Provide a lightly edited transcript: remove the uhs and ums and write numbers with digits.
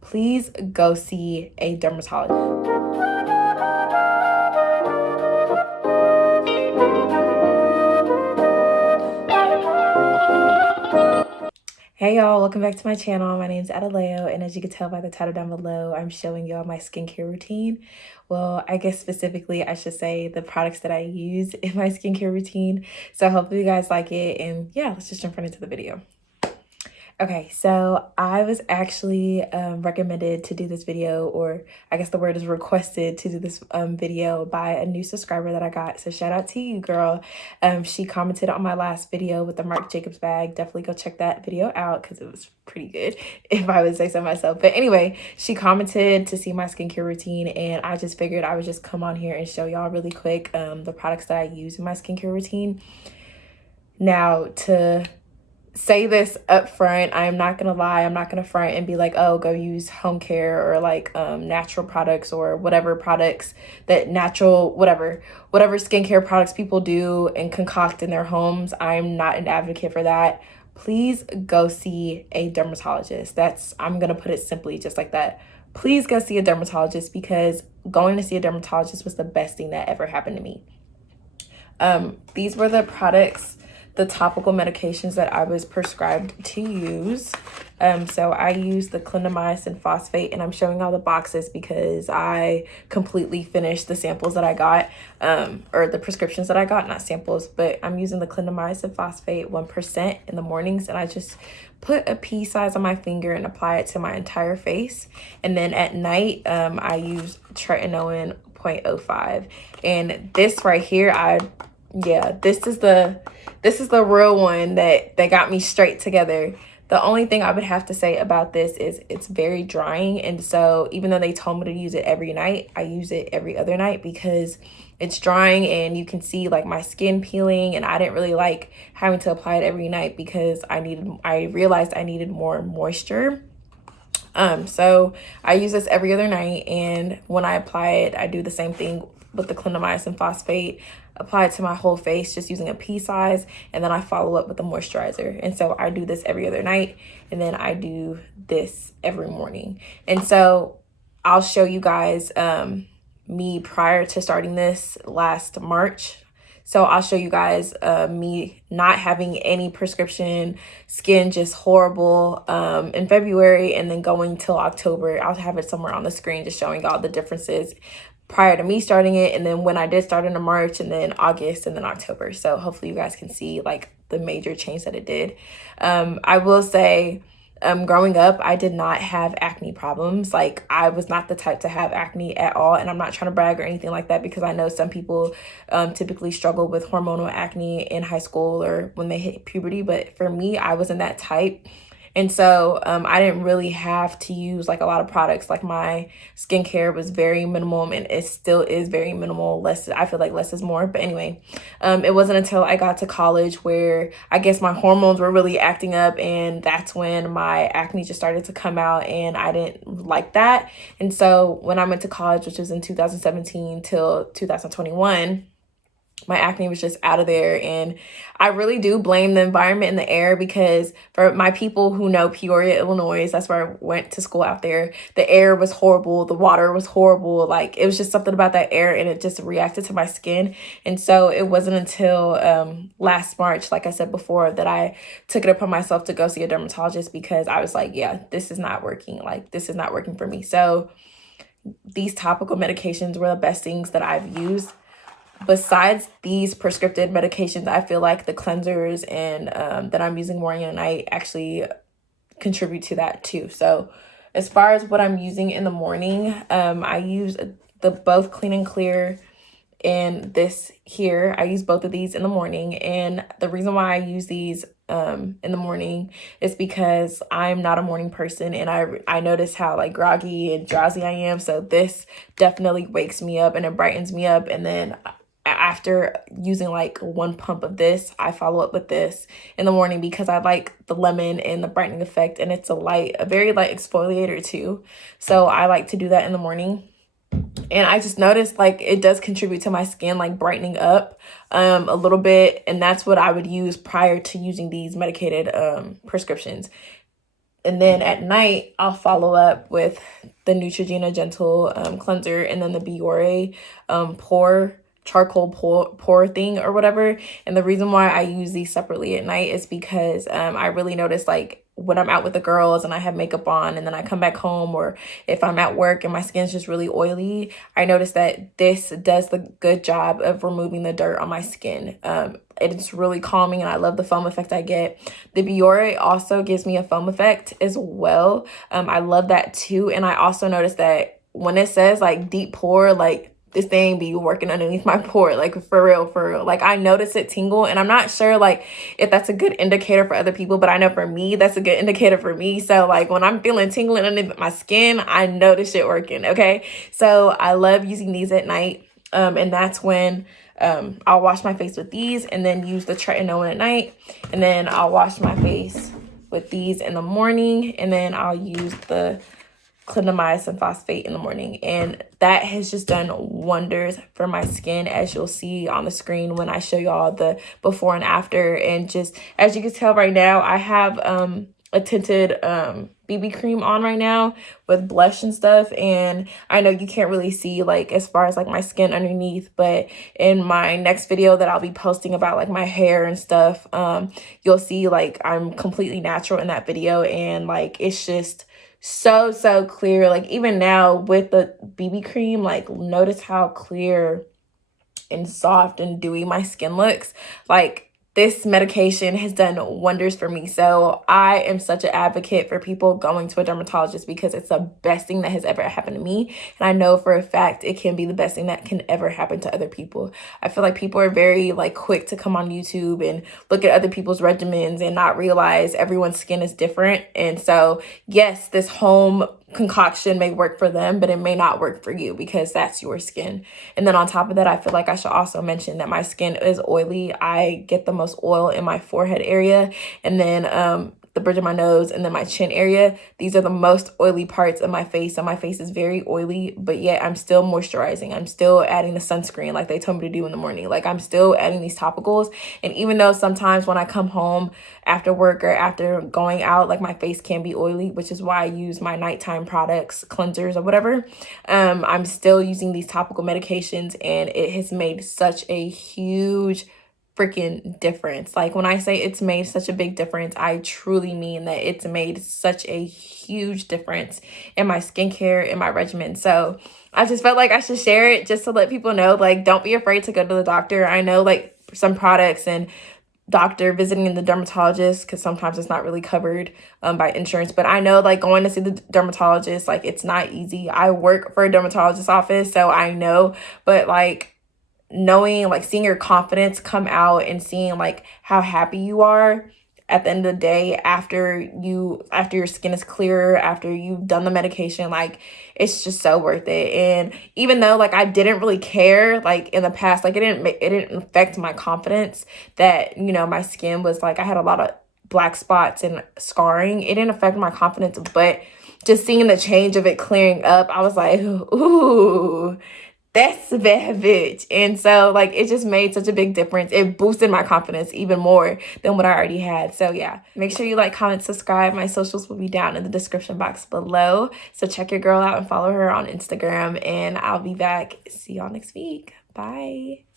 please go see a dermatologist. Hey y'all, welcome back to my channel. My name is Adaleo, and as you can tell by the title down below, I'm showing y'all my skincare routine. Well, I guess specifically I should say the products that I use in my skincare routine. So hopefully you guys like it, and yeah, let's just jump right into the video. Okay, so I was actually recommended to do this video, or I guess the word is requested to do this video by a new subscriber that I got. So shout out to you, girl. She commented on my last video with the Marc Jacobs bag. Definitely go check that video out because it was pretty good, if I would say so myself. But anyway, she commented to see my skincare routine, and I just figured I would just come on here and show y'all really quick the products that I use in my skincare routine. Now, to say this up front, I'm not gonna lie, I'm not gonna front and be like, oh, go use home care or like natural products or whatever products that natural whatever skincare products people do and concoct in their homes. I'm not an advocate for that. Please go see a dermatologist. I'm gonna put it simply just like that. Please go see a dermatologist, because going to see a dermatologist was the best thing that ever happened to me. These were the products, the topical medications that I was prescribed to use. So I use the clindamycin phosphate, and I'm showing all the boxes because I completely finished the samples that I got, or the prescriptions that I got, not samples, but I'm using the clindamycin phosphate 1% in the mornings, and I just put a pea size on my finger and apply it to my entire face. And then at night, I use tretinoin 0.05. And this right here, this is the real one that got me straight together. The only thing I would have to say about this is it's very drying, and so even though they told me to use it every night, I use it every other night because it's drying and you can see like my skin peeling, and I didn't really like having to apply it every night because I realized I needed more moisture. So I use this every other night, and when I apply it, I do the same thing with the clindamycin phosphate, apply it to my whole face just using a pea size, and then I follow up with the moisturizer. And so I do this every other night, and then I do this every morning. And so I'll show you guys me prior to starting this last March. So I'll show you guys me not having any prescription, skin just horrible in February, and then going till October. I'll have it somewhere on the screen just showing y'all the differences prior to me starting it, and then when I did start in March, and then August, and then October. So hopefully you guys can see like the major change that it did. I will say, growing up, I did not have acne problems. Like, I was not the type to have acne at all, and I'm not trying to brag or anything like that, because I know some people typically struggle with hormonal acne in high school or when they hit puberty, but for me, I wasn't that type. And so I didn't really have to use like a lot of products. Like, my skincare was very minimal, and it still is very minimal. I feel like less is more. But anyway, it wasn't until I got to college where I guess my hormones were really acting up, and that's when my acne just started to come out, and I didn't like that. And so when I went to college, which was in 2017 till 2021, my acne was just out of there. And I really do blame the environment and the air, because for my people who know Peoria, Illinois, that's where I went to school out there, the air was horrible, the water was horrible. Like, it was just something about that air, and it just reacted to my skin. And so it wasn't until last March, like I said before, that I took it upon myself to go see a dermatologist, because I was like, yeah, this is not working. Like, this is not working for me. So these topical medications were the best things that I've used. Besides these prescriptive medications, I feel like the cleansers and that I'm using morning and night actually contribute to that too. So as far as what I'm using in the morning, I use the both Clean and Clear and this here. I use both of these in the morning, and the reason why I use these in the morning is because I'm not a morning person, and I notice how like groggy and drowsy I am. So this definitely wakes me up and it brightens me up. And then after using like one pump of this, I follow up with this in the morning, because I like the lemon and the brightening effect, and it's a very light exfoliator too. So I like to do that in the morning. And I just noticed like it does contribute to my skin like brightening up a little bit. And that's what I would use prior to using these medicated prescriptions. And then at night, I'll follow up with the Neutrogena Gentle cleanser, and then the Biore charcoal pour thing or whatever. And the reason why I use these separately at night is because I really notice, like, when I'm out with the girls and I have makeup on and then I come back home, or if I'm at work and my skin's just really oily, I notice that this does the good job of removing the dirt on my skin. It's really calming, and I love the foam effect I get. The Biore also gives me a foam effect as well. I love that too. And I also noticed that when it says like deep pore, like, this thing be working underneath my pore, like for real. Like, I notice it tingle, and I'm not sure like if that's a good indicator for other people, but I know for me, that's a good indicator for me. So like when I'm feeling tingling underneath my skin, I know this shit working, okay? So I love using these at night. And that's when I'll wash my face with these and then use the tretinoin at night. And then I'll wash my face with these in the morning, and then I'll use the clindamycin phosphate in the morning. And that has just done wonders for my skin, as you'll see on the screen when I show y'all the before and after. And just as you can tell right now, I have a tinted BB cream on right now with blush and stuff, and I know you can't really see like as far as like my skin underneath, but in my next video that I'll be posting about like my hair and stuff, you'll see like I'm completely natural in that video, and like it's just so clear. Like even now with the BB cream, like notice how clear and soft and dewy my skin looks. Like, this medication has done wonders for me. So I am such an advocate for people going to a dermatologist, because it's the best thing that has ever happened to me. And I know for a fact it can be the best thing that can ever happen to other people. I feel like people are very like quick to come on YouTube and look at other people's regimens and not realize everyone's skin is different. And so yes, this home concoction may work for them, but it may not work for you, because that's your skin. And then on top of that, I feel like I should also mention that my skin is oily. I get the most oil in my forehead area, and then the bridge of my nose, and then my chin area. These are the most oily parts of my face, and my face is very oily, but yet I'm still moisturizing. I'm still adding the sunscreen like they told me to do in the morning. Like, I'm still adding these topicals. And even though sometimes when I come home after work or after going out, like my face can be oily, which is why I use my nighttime products, cleansers or whatever, I'm still using these topical medications, and it has made such a huge freaking difference. Like, when I say it's made such a big difference, I truly mean that it's made such a huge difference in my skincare, in my regimen. So I just felt like I should share it, just to let people know, like, don't be afraid to go to the doctor. I know like some products and visiting the dermatologist, because sometimes it's not really covered by insurance, but I know like going to see the dermatologist, like, it's not easy. I work for a dermatologist's office, so I know, but like knowing, like, seeing your confidence come out and seeing like how happy you are at the end of the day after your skin is clearer, after you've done the medication, like, it's just so worth it. And even though like I didn't really care like in the past, like it didn't affect my confidence that, you know, my skin was like, I had a lot of black spots and scarring. It didn't affect my confidence, but just seeing the change of it clearing up, I was like, ooh, that's a bad bitch. And so like it just made such a big difference. It boosted my confidence even more than what I already had. So yeah, make sure you like, comment, subscribe. My socials will be down in the description box below. So check your girl out and follow her on Instagram, and I'll be back. See y'all next week. Bye.